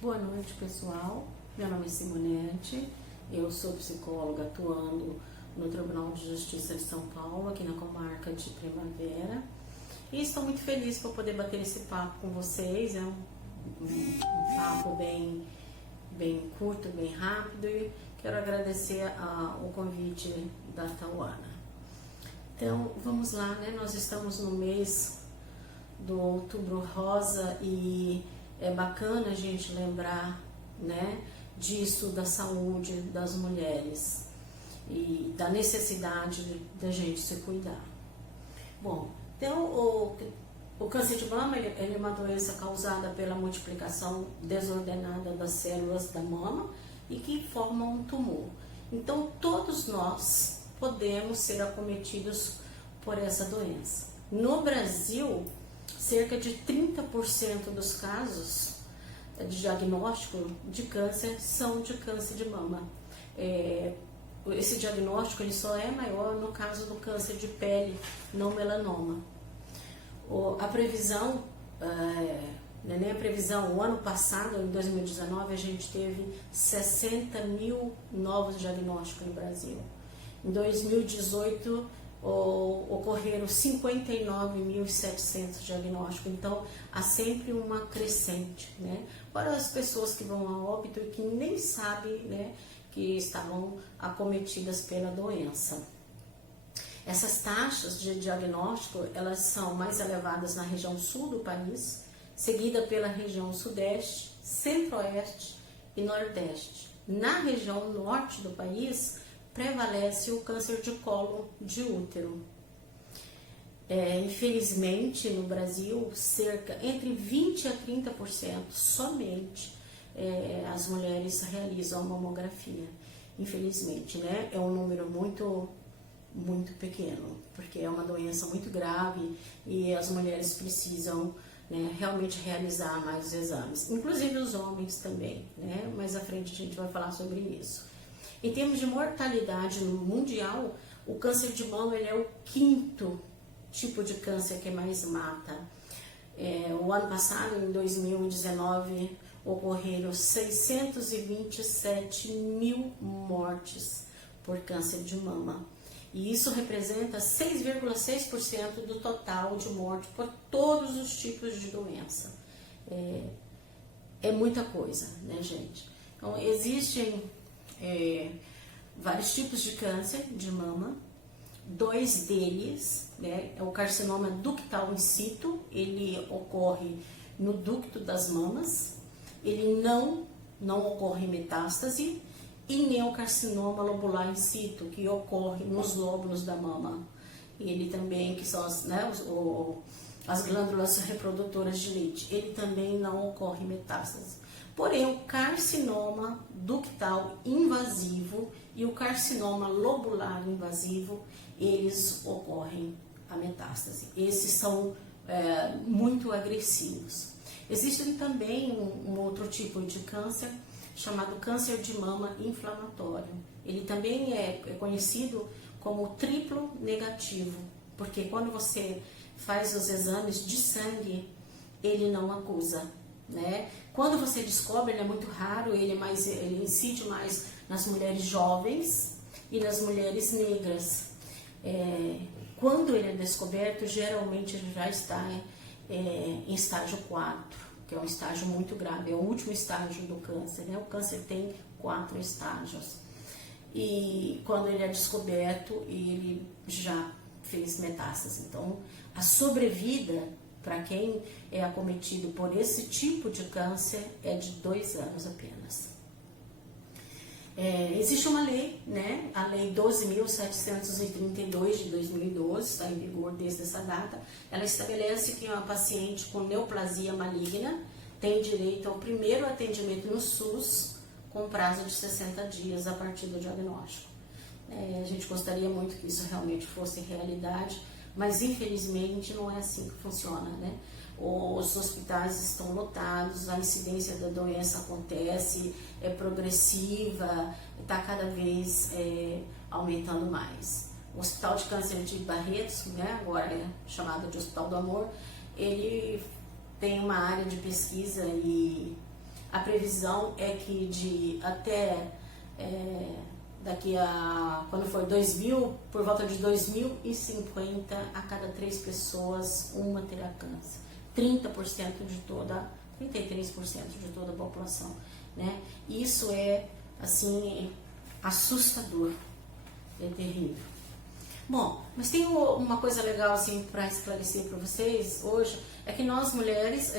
Boa noite, pessoal. Meu nome é Simonete, eu sou psicóloga atuando no Tribunal de Justiça de São Paulo, aqui na comarca de Primavera. E estou muito feliz por poder bater esse papo com vocês. É um papo bem curto, bem rápido, e quero agradecer o convite da Tauana. Então, vamos lá, né? Nós estamos no mês do Outubro Rosa e é bacana a gente lembrar, né, disso, da saúde das mulheres e da necessidade da gente se cuidar. Bom, então o câncer de mama ele é uma doença causada pela multiplicação desordenada das células da mama e que formam um tumor. Então todos nós podemos ser acometidos por essa doença. No Brasil, cerca de 30% dos casos de diagnóstico de câncer são de câncer de mama. Esse diagnóstico ele só é maior no caso do câncer de pele, não melanoma. A previsão, o ano passado, em 2019, a gente teve 60 mil novos diagnósticos no Brasil. Em 2018, ocorreram 59.700 diagnósticos, então há sempre uma crescente, né? Para as pessoas que vão a óbito e que nem sabem, né, que estavam acometidas pela doença. Essas taxas de diagnóstico, elas são mais elevadas na região sul do país, seguida pela região sudeste, centro-oeste e nordeste. Na região norte do país, prevalece o câncer de colo de útero. Infelizmente, no Brasil, entre 20% a 30% somente as mulheres realizam a mamografia. Infelizmente, né? É um número muito pequeno, porque é uma doença muito grave e as mulheres precisam, né, realmente realizar mais exames. Inclusive os homens também, né? Mais à frente a gente vai falar sobre isso. Em termos de mortalidade no mundial, o câncer de mama ele é o 5º tipo de câncer que mais mata. O ano passado, em 2019, ocorreram 627 mil mortes por câncer de mama. E isso representa 6,6% do total de morte por todos os tipos de doença. É muita coisa, né, gente? Então, existem vários tipos de câncer de mama. 2 deles, né, é o carcinoma ductal in situ, ele ocorre no ducto das mamas, ele não ocorre metástase, e nem o carcinoma lobular in situ, que ocorre nos lóbulos da mama. Ele também, que são as glândulas reprodutoras de leite, ele também não ocorre metástase. Porém, o carcinoma ductal invasivo e o carcinoma lobular invasivo, eles ocorrem a metástase. Esses são muito agressivos. Existe também um outro tipo de câncer chamado câncer de mama inflamatório. Ele também é conhecido como triplo negativo, porque quando você faz os exames de sangue, ele não acusa, né? Quando você descobre, ele é muito raro, ele incide mais nas mulheres jovens e nas mulheres negras. Quando ele é descoberto, geralmente ele já está em estágio 4, que é um estágio muito grave, é o último estágio do câncer, né? O câncer tem 4 estágios. E quando ele é descoberto, ele já fez metástase. Então, a sobrevida para quem é acometido por esse tipo de câncer é de 2 anos apenas. Existe uma lei, né? A Lei 12.732 de 2012, está em vigor desde essa data. Ela estabelece que uma paciente com neoplasia maligna tem direito ao primeiro atendimento no SUS com prazo de 60 dias a partir do diagnóstico. A gente gostaria muito que isso realmente fosse realidade, mas infelizmente não é assim que funciona, né? Os hospitais estão lotados, a incidência da doença acontece, é progressiva, está cada vez aumentando mais. O Hospital de Câncer de Barretos, né, agora é chamado de Hospital do Amor, ele tem uma área de pesquisa e A previsão é que de até daqui a, quando for 2000, por volta de 2050, a cada 3 pessoas, uma terá câncer. 33% de toda a população, né? Isso é, assim, assustador, é terrível. Bom, mas tem uma coisa legal, assim, para esclarecer para vocês hoje, é que nós mulheres,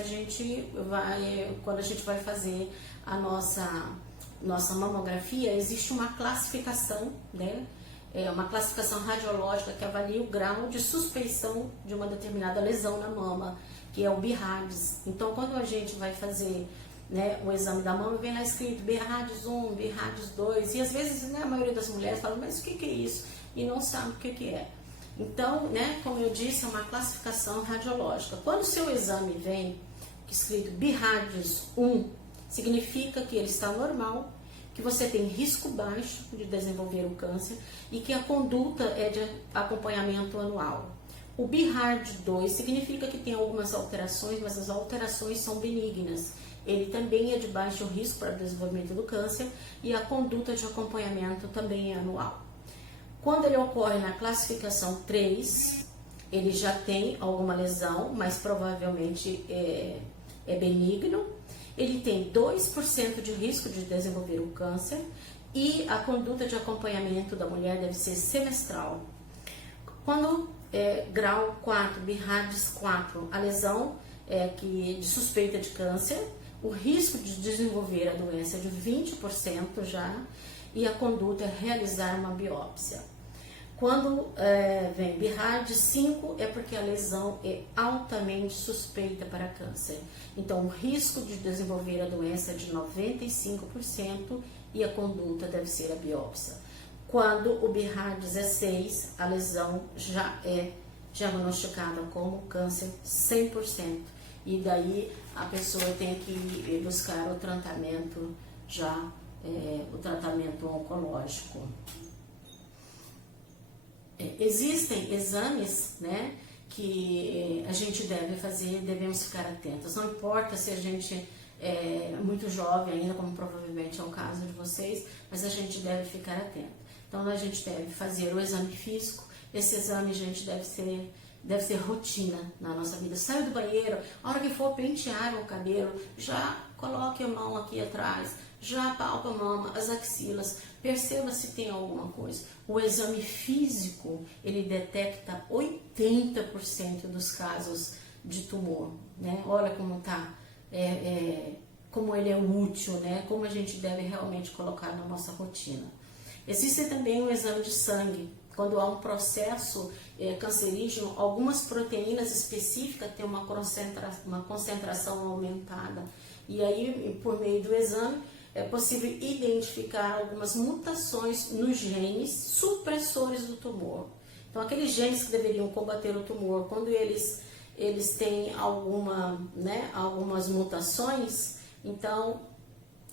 quando a gente vai fazer a nossa mamografia, existe uma classificação, né? Uma classificação radiológica que avalia o grau de suspeição de uma determinada lesão na mama, que é o BIRADS. Então, quando a gente vai fazer, né, o exame da mama, vem lá escrito BIRADS 1, BIRADS 2, e às vezes, né, a maioria das mulheres fala, mas o que é isso? E não sabe o que é. Então, né, como eu disse, é uma classificação radiológica. Quando o seu exame vem escrito BIRADS 1, significa que ele está normal, que você tem risco baixo de desenvolver o câncer e que a conduta é de acompanhamento anual. O BIRADS 2 significa que tem algumas alterações, mas as alterações são benignas. Ele também é de baixo risco para o desenvolvimento do câncer e a conduta de acompanhamento também é anual. Quando ele ocorre na classificação 3, ele já tem alguma lesão, mas provavelmente é benigno. Ele tem 2% de risco de desenvolver o câncer e a conduta de acompanhamento da mulher deve ser semestral. Quando grau 4, BIRADS 4, a lesão de suspeita de câncer, o risco de desenvolver a doença é de 20% já, e a conduta é realizar uma biópsia. Quando vem BIRADS 5, é porque a lesão é altamente suspeita para câncer. Então, o risco de desenvolver a doença é de 95% e a conduta deve ser a biópsia. Quando o BIRADS é 6, a lesão já é diagnosticada como câncer 100%. E daí a pessoa tem que buscar o tratamento o tratamento oncológico. Existem exames, né, que a gente deve fazer, devemos ficar atentos. Não importa se a gente é muito jovem ainda, como provavelmente é o caso de vocês, mas a gente deve ficar atento. Então, a gente deve fazer o exame físico. Esse exame, gente, deve ser rotina na nossa vida. Saiu do banheiro, a hora que for pentear o cabelo, já coloque a mão aqui atrás, já palpa a mama, as axilas, perceba se tem alguma coisa. O exame físico, ele detecta 80% dos casos de tumor, né? Olha como tá, como ele é útil, né? Como a gente deve realmente colocar na nossa rotina. Existe também o exame de sangue. Quando há um processo cancerígeno, algumas proteínas específicas têm uma concentração aumentada. E aí, por meio do exame, é possível identificar algumas mutações nos genes supressores do tumor. Então, aqueles genes que deveriam combater o tumor, quando eles têm algumas mutações, então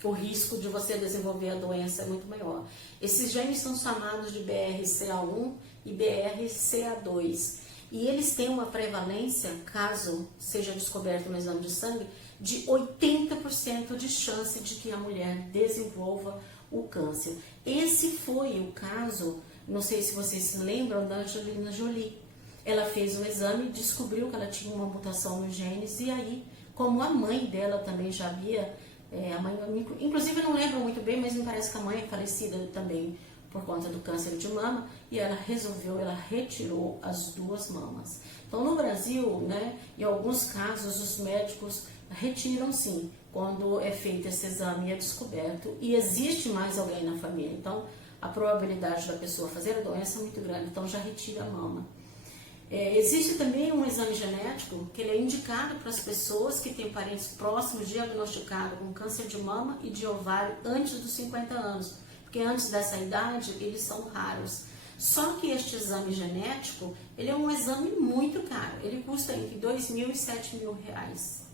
o risco de você desenvolver a doença é muito maior. Esses genes são chamados de BRCA1 e BRCA2. E eles têm uma prevalência, caso seja descoberto no exame de sangue, de 80% de chance de que a mulher desenvolva o câncer. Esse foi o caso, não sei se vocês se lembram, da Angelina Jolie. Ela fez o exame, descobriu que ela tinha uma mutação nos genes, e aí, como a mãe dela também já havia, inclusive eu não lembro muito bem, mas me parece que a mãe é falecida também por conta do câncer de mama, e ela retirou as 2 mamas. Então, no Brasil, né, em alguns casos, os médicos retiram sim, quando é feito esse exame e é descoberto, e existe mais alguém na família. Então, a probabilidade da pessoa fazer a doença é muito grande, então já retira a mama. Existe também um exame genético que ele é indicado para as pessoas que têm parentes próximos diagnosticados com câncer de mama e de ovário antes dos 50 anos, porque antes dessa idade eles são raros. Só que este exame genético, ele é um exame muito caro, ele custa entre R$2.000 e R$7.000.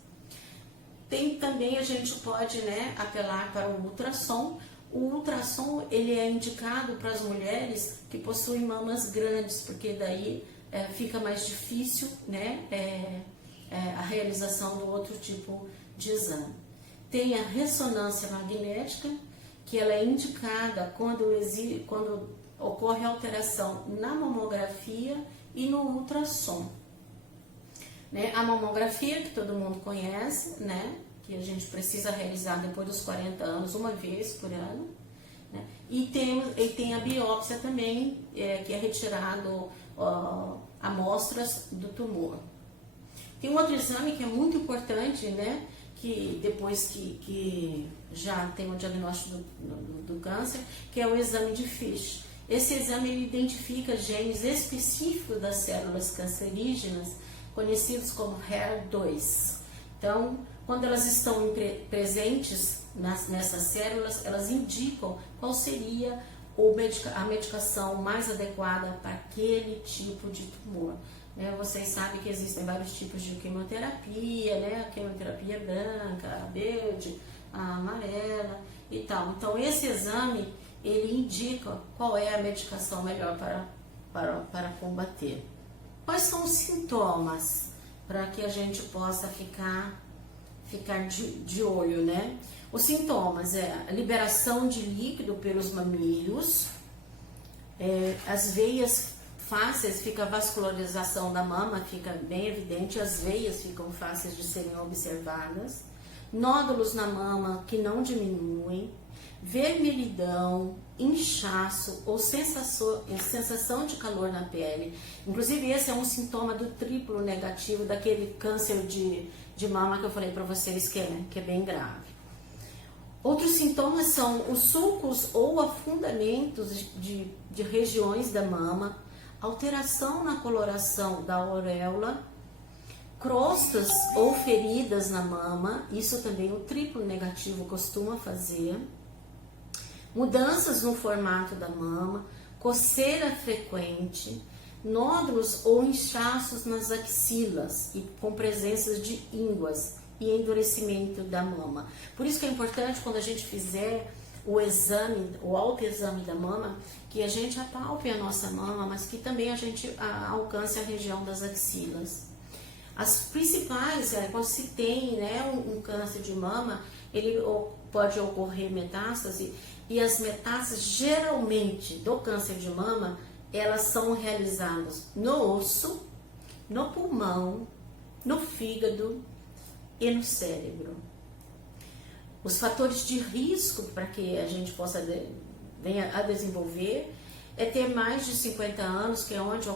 Também a gente pode, né, apelar para o ultrassom. O ultrassom, ele é indicado para as mulheres que possuem mamas grandes, porque daí fica mais difícil, né, a realização do outro tipo de exame. tem a ressonância magnética, que ela é indicada quando ocorre alteração na mamografia e no ultrassom. Né? A mamografia, que todo mundo conhece, né? Que a gente precisa realizar depois dos 40 anos, uma vez por ano. Né? E tem a biópsia também, que é retirado amostras do tumor. Tem um outro exame que é muito importante, né? Que depois que já tem o diagnóstico do câncer, que é o exame de Fish. Esse exame ele identifica genes específicos das células cancerígenas, conhecidos como HER2. Então, quando elas estão presentes nessas células, elas indicam qual seria a medicação mais adequada para aquele tipo de tumor. Vocês sabem que existem vários tipos de quimioterapia, né? A quimioterapia branca, a verde, a amarela e tal. Então, esse exame, ele indica qual é a medicação melhor para combater. Quais são os sintomas para que a gente possa ficar de olho, né? Os sintomas é a liberação de líquido pelos mamilos, as veias fáceis, fica a vascularização da mama, fica bem evidente, as veias ficam fáceis de serem observadas, nódulos na mama que não diminuem, vermelhidão, inchaço ou sensação de calor na pele. Inclusive esse é um sintoma do triplo negativo daquele câncer de mama que eu falei para vocês que é bem grave. Outros sintomas são os sulcos ou afundamentos de regiões da mama, alteração na coloração da auréola, crostas ou feridas na mama, isso também o triplo negativo costuma fazer, mudanças no formato da mama, coceira frequente, nódulos ou inchaços nas axilas e com presenças de ínguas e endurecimento da mama. Por isso que é importante quando a gente fizer o exame, o autoexame da mama, que a gente apalpe a nossa mama, mas que também a gente alcance a região das axilas. As principais, quando se tem, né, um câncer de mama, ele pode ocorrer metástase, e as metástases geralmente do câncer de mama, elas são realizadas no osso, no pulmão, no fígado e no cérebro. Os fatores de risco para que a gente possa venha a desenvolver é ter mais de 50 anos, que é onde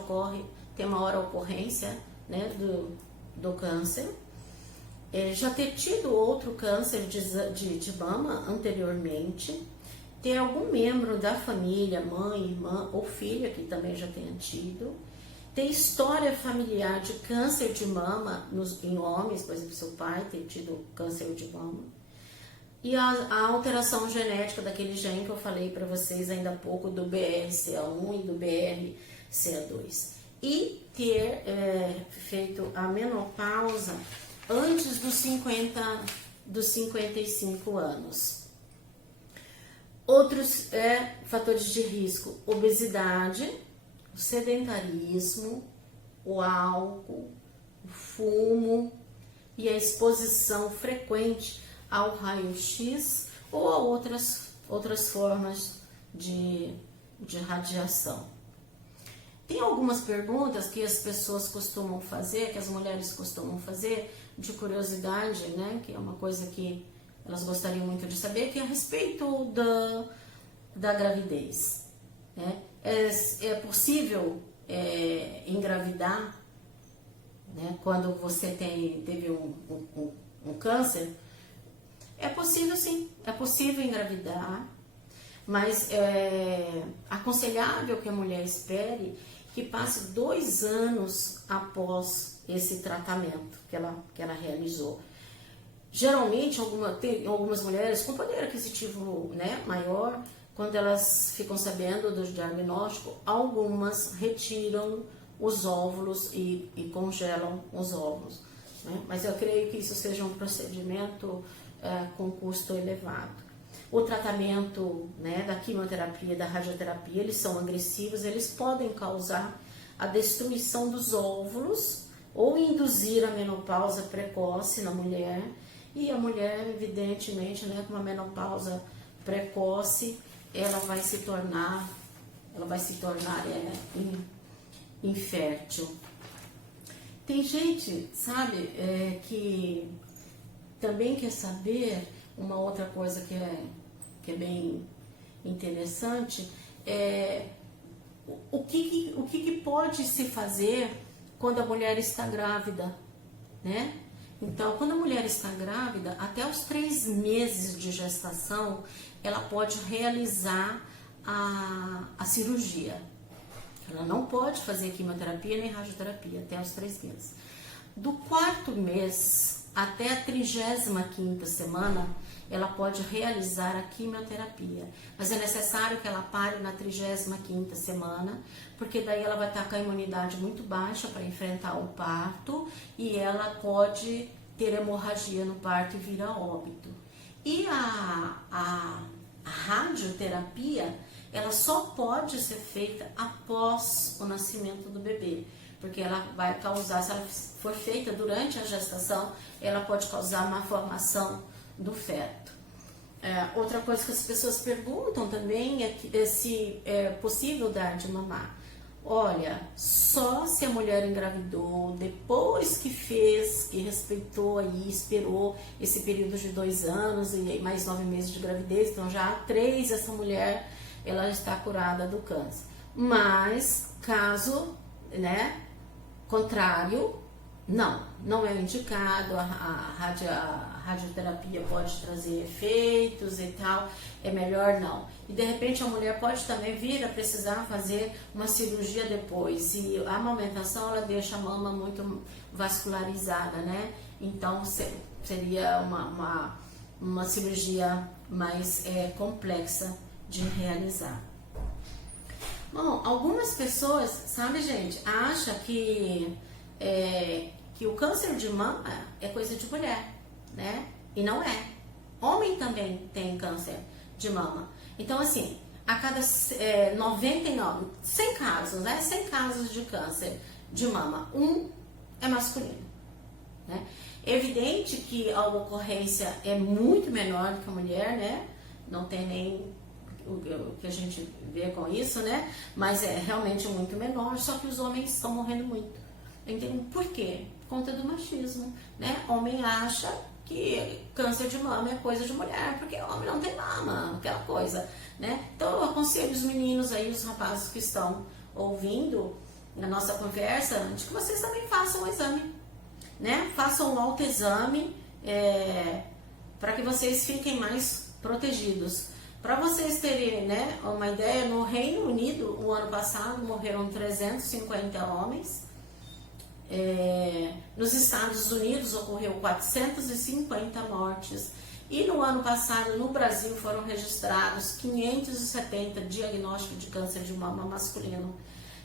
tem maior ocorrência, né, do câncer. Já ter tido outro câncer de mama anteriormente, ter algum membro da família, mãe, irmã ou filha que também já tenha tido, ter história familiar de câncer de mama em homens, por exemplo, seu pai ter tido câncer de mama, e a alteração genética daquele gene que eu falei para vocês ainda há pouco, do BRCA1 e do BRCA2, e ter feito a menopausa antes dos 55 anos. Outros fatores de risco: obesidade, o sedentarismo, o álcool, o fumo e a exposição frequente ao raio-x ou a outras formas de radiação. Tem algumas perguntas que as pessoas costumam fazer, que as mulheres costumam fazer, de curiosidade, né? Que é uma coisa que elas gostariam muito de saber, que é a respeito da gravidez. Né? É possível engravidar, né? Quando você teve um câncer? É possível, sim, é possível engravidar, mas é aconselhável que a mulher espere que passe 2 anos após esse tratamento que ela realizou. Geralmente, tem algumas mulheres com poder aquisitivo, né, maior, quando elas ficam sabendo do diagnóstico, algumas retiram os óvulos e congelam os óvulos. Né? Mas eu creio que isso seja um procedimento com custo elevado. O tratamento, né, da quimioterapia, da radioterapia, eles são agressivos, eles podem causar a destruição dos óvulos ou induzir a menopausa precoce na mulher, E a mulher, evidentemente, né, com uma menopausa precoce, ela vai se tornar infértil. Tem gente, sabe, que também quer saber uma outra coisa que é bem interessante, o que pode se fazer quando a mulher está grávida, né? Então, quando a mulher está grávida, até os 3 meses de gestação, ela pode realizar a cirurgia. Ela não pode fazer quimioterapia nem radioterapia até os 3 meses. Do 4º mês até a 35ª semana, ela pode realizar a quimioterapia. Mas é necessário que ela pare na 35ª semana, porque daí ela vai estar com a imunidade muito baixa para enfrentar o parto e ela pode ter hemorragia no parto e vir a óbito. E a radioterapia, ela só pode ser feita após o nascimento do bebê, porque ela vai causar, se ela for feita durante a gestação, ela pode causar uma formação do feto. Outra coisa que as pessoas perguntam também é se é possível dar de mamar. Olha, só se a mulher engravidou, depois que respeitou aí, esperou esse período de 2 anos e mais 9 meses de gravidez, então já há 3, essa mulher, ela está curada do câncer. Mas, caso, né, contrário, não é indicado, a radioterapia pode trazer efeitos e tal, é melhor não. E de repente a mulher pode também vir a precisar fazer uma cirurgia depois, e a amamentação ela deixa a mama muito vascularizada, né? Então seria uma cirurgia mais complexa de realizar. Bom, algumas pessoas, sabe, gente, acham que o câncer de mama é coisa de mulher, né? E não é. Homem também tem câncer de mama. Então, assim, a cada 100 casos, né? 100 casos de câncer de mama, 1 é masculino, né? Evidente que a ocorrência é muito menor do que a mulher, né? Não tem nem o que a gente vê com isso, né? Mas é realmente muito menor, só que os homens estão morrendo muito. Entende? Por quê? Por conta do machismo, né? Homem acha que câncer de mama é coisa de mulher, porque homem não tem mama, aquela coisa, né? Então eu aconselho os meninos aí, os rapazes que estão ouvindo a nossa conversa, de que vocês também façam o exame, né? Façam um autoexame, para que vocês fiquem mais protegidos. Para vocês terem, né, uma ideia, no Reino Unido, o ano passado, morreram 350 homens. Nos Estados Unidos ocorreu 450 mortes. E no ano passado, no Brasil, foram registrados 570 diagnósticos de câncer de mama masculino.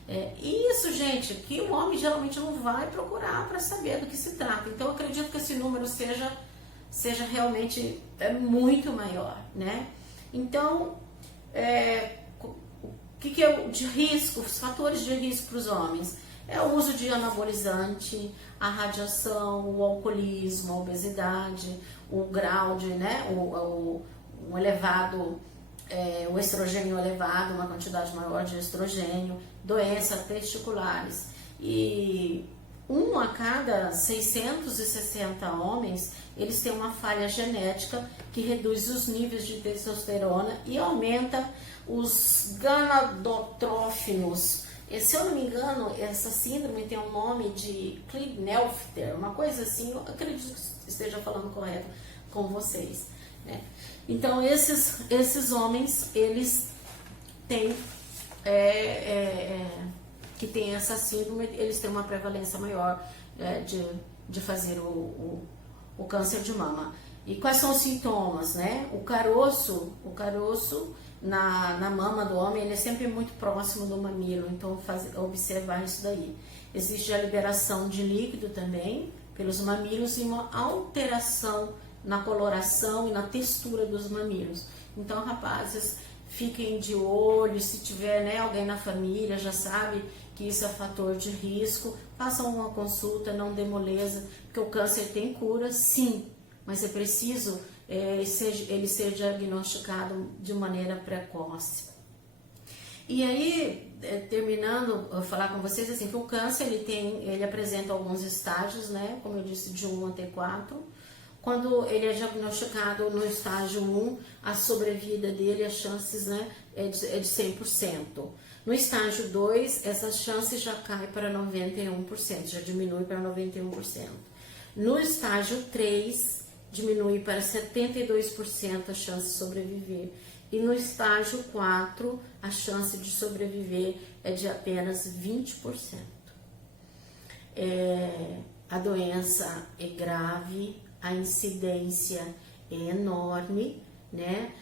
E isso, gente, que o homem geralmente não vai procurar para saber do que se trata. Então, eu acredito que esse número seja realmente muito maior, né? Então, o que é o de risco, os fatores de risco para os homens? É o uso de anabolizante, a radiação, o alcoolismo, a obesidade, o grau de, né, o elevado, o estrogênio elevado, uma quantidade maior de estrogênio, doenças testiculares. E 1 a cada 660 homens, eles têm uma falha genética que reduz os níveis de testosterona e aumenta os gonadotrófinos. Se eu não me engano, essa síndrome tem um nome de Klinefelter, uma coisa assim, eu acredito que esteja falando correto com vocês, né? Então, esses homens, eles têm, que tem essa síndrome, eles têm uma prevalência maior de fazer o câncer de mama. E quais são os sintomas, né? O caroço na mama do homem, ele é sempre muito próximo do mamilo, então observar isso daí. Existe a liberação de líquido também pelos mamilos e uma alteração na coloração e na textura dos mamilos. Então, rapazes, fiquem de olho, se tiver, né, alguém na família, já sabe que isso é fator de risco, façam uma consulta, não dê moleza, porque o câncer tem cura, sim, mas é preciso ele ser diagnosticado de maneira precoce. E aí, terminando, eu falar com vocês assim, que o câncer ele apresenta alguns estágios, né? Como eu disse, de 1 até 4. Quando ele é diagnosticado no estágio 1, a sobrevida dele, as chances, né, é de 100%. No estágio 2, essas chances já caem para 91%, já diminui para 91%. No estágio 3, diminui para 72% a chance de sobreviver. E no estágio 4, a chance de sobreviver é de apenas 20%. A doença é grave, a incidência é enorme, né?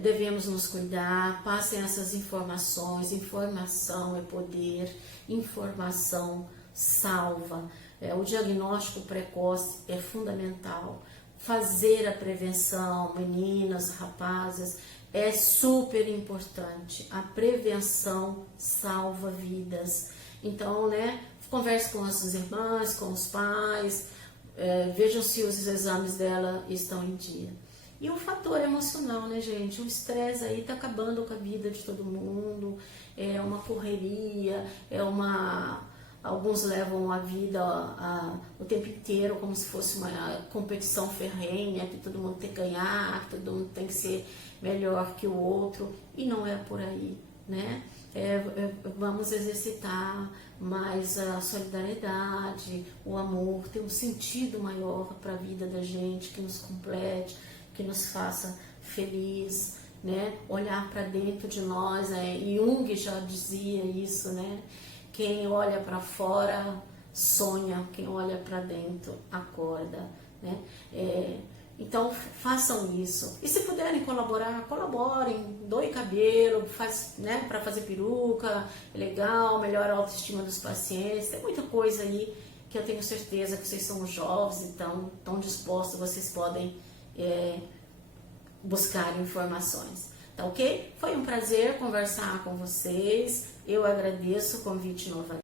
Devemos nos cuidar, passem essas informações, informação é poder, informação salva. O diagnóstico precoce é fundamental. Fazer a prevenção, meninas, rapazes, é super importante. A prevenção salva vidas. Então, né, converse com as suas irmãs, com os pais, vejam se os exames dela estão em dia. E o fator emocional, né, gente? O estresse aí tá acabando com a vida de todo mundo. É uma correria, alguns levam a vida o tempo inteiro como se fosse uma competição ferrenha, que todo mundo tem que ganhar, que todo mundo tem que ser melhor que o outro, e não é por aí, né? Vamos exercitar mais a solidariedade, o amor, ter um sentido maior para a vida da gente, que nos complete, que nos faça feliz, né? Olhar para dentro de nós, Jung já dizia isso, né? Quem olha para fora sonha, quem olha para dentro acorda, né? Então façam isso. E se puderem colaborar, colaborem, doe cabelo, né, para fazer peruca, é legal, melhora a autoestima dos pacientes. Tem muita coisa aí que eu tenho certeza que vocês são jovens, então estão dispostos, vocês podem buscar informações. Tá ok? Foi um prazer conversar com vocês. Eu agradeço o convite novamente.